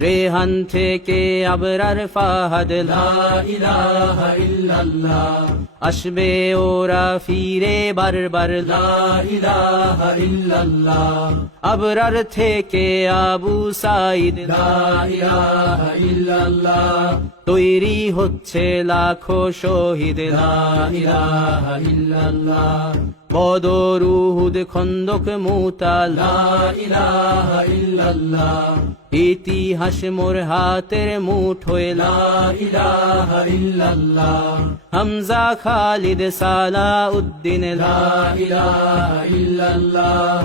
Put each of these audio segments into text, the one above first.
রেহান থেকে আবরার ফাহাদ লা ইলাহা ইল্লাল্লাহ আসবে ওরা ফিরে বারবার লা ইলাহা ইল্লাল্লাহ আবরার থেকে আবু সাইদ লা ইলাহা ইল্লাল্লাহ তৈরি হচ্ছে লাখো শহীদ লা ইলাহা ইল্লাল্লাহ বদর উহুদ খন্দক মুতা লা ইলাহা ইল্লাল্লাহ ইতিহাস মোর হাতের মুঠোয় লা ইলাহা ইল্লাল্লাহ হামজা খালিদ সালাউদ্দিন লা ইলাহা ইল্লাল্লাহ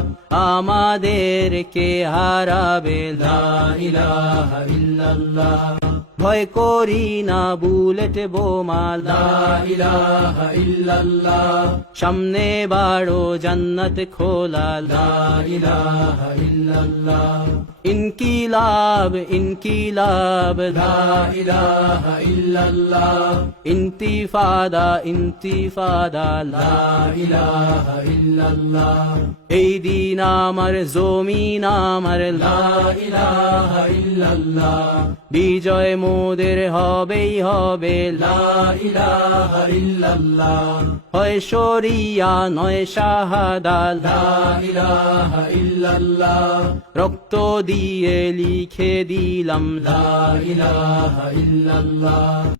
আমাদেরকে হারাবে লা ইলাহা ইল্লাল্লাহ ভয় করি না বুলেট বোমা লা ইলাহা ইল্লাল্লাহ সামনে বাড়ো জান্নাত খোলা লা ইলাহা ইল্লাল্লাহ ইনকিলাব ইনকিলাব লা ইলাহা ইল্লাল্লাহ ইন্তিফাদা ইন্তিফাদা লা ইলাহা ইল্লাল্লাহ এই দিন আমার জমিন আমার লা ইলাহা ইল্লাল্লাহ বিজয় মোদের হবেই হবে লা ইলাহা ইল্লাল্লাহ হয় শরিয়া নয় শাহাদা লা ইলাহা ইল্লাল্লাহ রক্ত দিয়ে লিখে দিলাম লা ইলাহা ইল্লাল্লাহ।